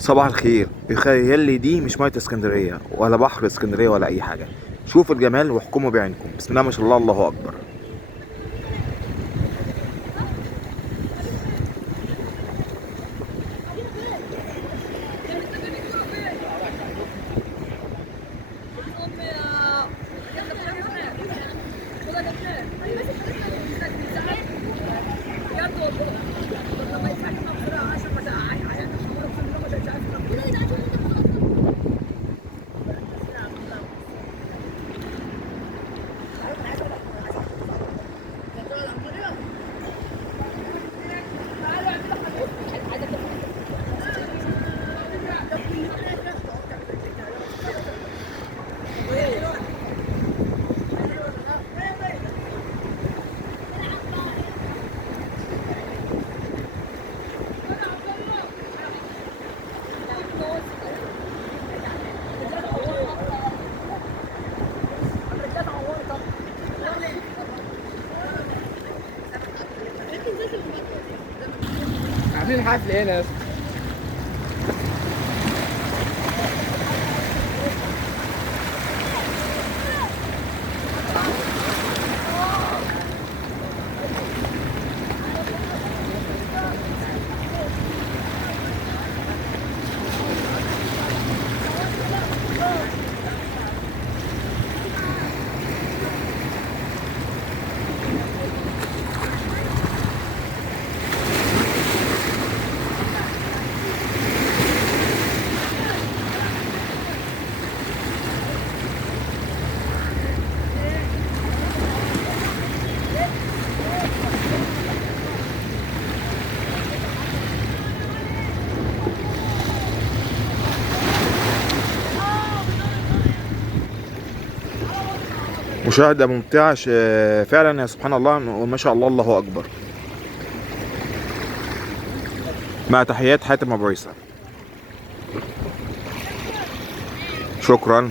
صباح الخير. يخيل لي دي مش ميه اسكندريه ولا بحر اسكندريه ولا اي حاجه. شوفوا الجمال واحكموا بعينكم. بسم الله ما شاء الله، الله اكبر. عاملين حفل هنا يا اسطى. مشاهده ممتعه فعلا. يا سبحان الله وما شاء الله، الله اكبر. مع تحيات حاتم ابو عيسى. شكرا.